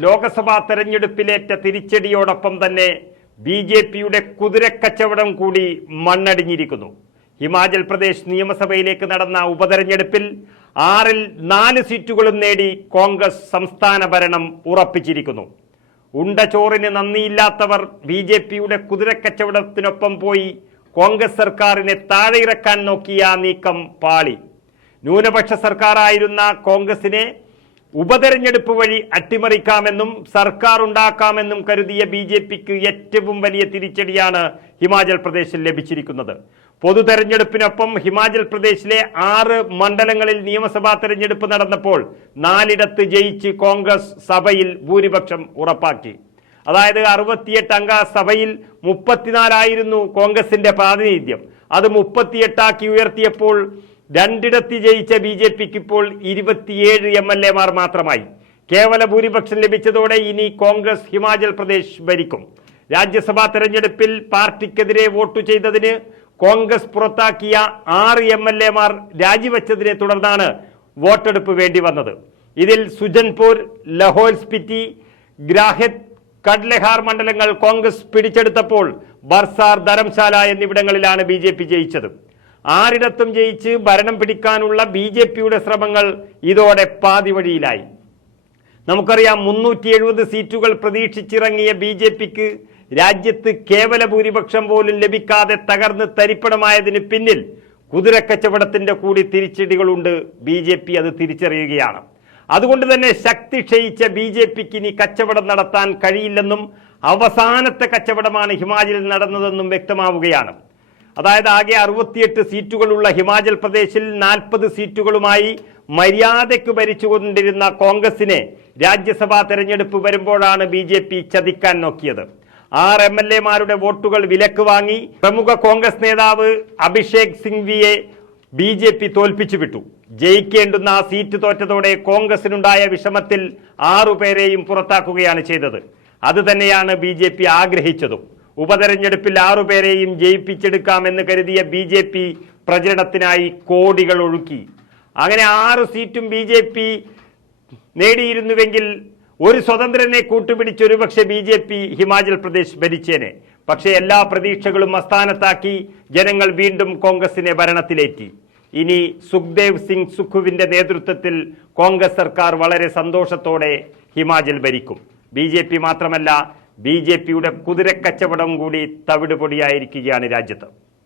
ലോക്സഭാ തെരഞ്ഞെടുപ്പിലേറ്റ തിരിച്ചടിയോടൊപ്പം തന്നെ B J പിയുടെ കുതിരക്കച്ചവടം കൂടി മണ്ണടിഞ്ഞിരിക്കുന്നു. ഹിമാചൽ പ്രദേശ് നിയമസഭയിലേക്ക് നടന്ന ഉപതെരഞ്ഞെടുപ്പിൽ ആറിൽ നാല് സീറ്റുകളും നേടി കോൺഗ്രസ് സംസ്ഥാന ഭരണം ഉറപ്പിച്ചിരിക്കുന്നു. ഉണ്ട ചോറിന് നന്ദിയില്ലാത്തവർ ബി ജെ പിയുടെ കുതിരക്കച്ചവടത്തിനൊപ്പം പോയി കോൺഗ്രസ് സർക്കാരിനെ താഴെയിറക്കാൻ നോക്കിയ നീക്കം പാളി. ന്യൂനപക്ഷ സർക്കാരായിരുന്ന കോൺഗ്രസിനെ ഉപതെരഞ്ഞെടുപ്പ് വഴി അട്ടിമറിക്കാമെന്നും സർക്കാർ ഉണ്ടാക്കാമെന്നും കരുതിയ ബി ജെ പിക്ക് ഏറ്റവും വലിയ തിരിച്ചടിയാണ് ഹിമാചൽ പ്രദേശിൽ ലഭിച്ചിരിക്കുന്നത്. പൊതു തെരഞ്ഞെടുപ്പിനൊപ്പം ഹിമാചൽ പ്രദേശിലെ ആറ് മണ്ഡലങ്ങളിൽ നിയമസഭാ തെരഞ്ഞെടുപ്പ് നടന്നപ്പോൾ നാലിടത്ത് ജയിച്ച് കോൺഗ്രസ് സഭയിൽ ഭൂരിപക്ഷം ഉറപ്പാക്കി. അതായത് അറുപത്തിയെട്ട് അംഗ സഭയിൽ മുപ്പത്തിനാലായിരുന്നു കോൺഗ്രസിന്റെ പ്രാതിനിധ്യം. അത് മുപ്പത്തിയെട്ടാക്കി ഉയർത്തിയപ്പോൾ രണ്ടിടത്ത് ജയിച്ച ബി ജെ പിക്ക് ഇപ്പോൾ ഇരുപത്തിയേഴ് എം എൽ എമാർ മാത്രമായി. കേവല ഭൂരിപക്ഷം ലഭിച്ചതോടെ ഇനി കോൺഗ്രസ് ഹിമാചൽ പ്രദേശ് ഭരിക്കും. രാജ്യസഭാ തെരഞ്ഞെടുപ്പിൽ പാർട്ടിക്കെതിരെ വോട്ട് ചെയ്തതിന് കോൺഗ്രസ് പുറത്താക്കിയ ആറ് എം എൽ എമാർ രാജിവെച്ചതിനെ തുടർന്നാണ് വോട്ടെടുപ്പ് വേണ്ടി വന്നത് ഇതിൽ സുജൻപൂർ ലഹോൽ സ്പിറ്റി ഗ്രാഹത് കഡ്ലെഹാർ മണ്ഡലങ്ങൾ കോൺഗ്രസ് പിടിച്ചെടുത്തപ്പോൾ ബർസാർ ധരംശാല എന്നിവിടങ്ങളിലാണ് ബി ജയിച്ചത്. ആറിടത്തും ജയിച്ച് ഭരണം പിടിക്കാനുള്ള ബി ജെ പിയുടെ ശ്രമങ്ങൾ ഇതോടെ പാതി വഴിയിലായി നമുക്കറിയാം മുന്നൂറ്റി എഴുപത് സീറ്റുകൾ പ്രതീക്ഷിച്ചിറങ്ങിയ ബി ജെ പിക്ക് രാജ്യത്ത് കേവല ഭൂരിപക്ഷം പോലും ലഭിക്കാതെ തകർന്ന് തരിപ്പണമായതിന് പിന്നിൽ കുതിരക്കച്ചവടത്തിന്റെ കൂടി തിരിച്ചടികളുണ്ട് ബി ജെ പി അത് തിരിച്ചറിയുകയാണ്. അതുകൊണ്ട് തന്നെ ശക്തി ക്ഷയിച്ച ബി ജെ പിക്ക് ഇനി കച്ചവടം നടത്താൻ കഴിയില്ലെന്നും അവസാനത്തെ കച്ചവടമാണ് ഹിമാചലിൽ നടന്നതെന്നും വ്യക്തമാവുകയാണ്. അതായത് ആകെ അറുപത്തിയെട്ട് സീറ്റുകളുള്ള ഹിമാചൽ പ്രദേശിൽ നാൽപ്പത് സീറ്റുകളുമായി മര്യാദയ്ക്ക് ഭരിച്ചുകൊണ്ടിരുന്ന കോൺഗ്രസിനെ രാജ്യസഭാ തെരഞ്ഞെടുപ്പ് വരുമ്പോഴാണ് ബി ജെ പി ചതിക്കാൻ നോക്കിയത്. ആറ് എം എൽ എമാരുടെ വോട്ടുകൾ വിലക്ക് വാങ്ങി പ്രമുഖ കോൺഗ്രസ് നേതാവ് അഭിഷേക് സിംഗ്വിയെ ബി ജെ പി തോൽപ്പിച്ചു വിട്ടു. ജയിക്കേണ്ടുന്ന ആ സീറ്റ് തോറ്റതോടെ കോൺഗ്രസിനുണ്ടായ വിഷമത്തിൽ ആറുപേരെയും പുറത്താക്കുകയാണ് ചെയ്തത്. അതുതന്നെയാണ് ബി ജെ പി ആഗ്രഹിച്ചതും. ഉപതെരഞ്ഞെടുപ്പിൽ ആറുപേരെയും ജയിപ്പിച്ചെടുക്കാമെന്ന് കരുതിയ ബി ജെ പി പ്രചരണത്തിനായി കോടികൾ ഒഴുക്കി. അങ്ങനെ ആറ് സീറ്റും ബി ജെ പി നേടിയിരുന്നുവെങ്കിൽ ഒരു സ്വതന്ത്രനെ കൂട്ടുപിടിച്ച് ഒരുപക്ഷെ B J P Himachal Pradesh ഭരിച്ചേനെ. പക്ഷേ എല്ലാ പ്രതീക്ഷകളും അസ്ഥാനത്താക്കി ജനങ്ങൾ വീണ്ടും കോൺഗ്രസിനെ ഭരണത്തിലേറ്റി. ഇനി സുഖ്ദേവ് സിംഗ് സുഖുവിന്റെ നേതൃത്വത്തിൽ കോൺഗ്രസ് സർക്കാർ വളരെ സന്തോഷത്തോടെ ഹിമാചൽ ഭരിക്കും. ബി മാത്രമല്ല ബി ജെ പിയുടെ കുതിരക്കച്ചവടം കൂടി തവിടുപൊടിയായിരിക്കുകയാണ് രാജ്യത്ത്.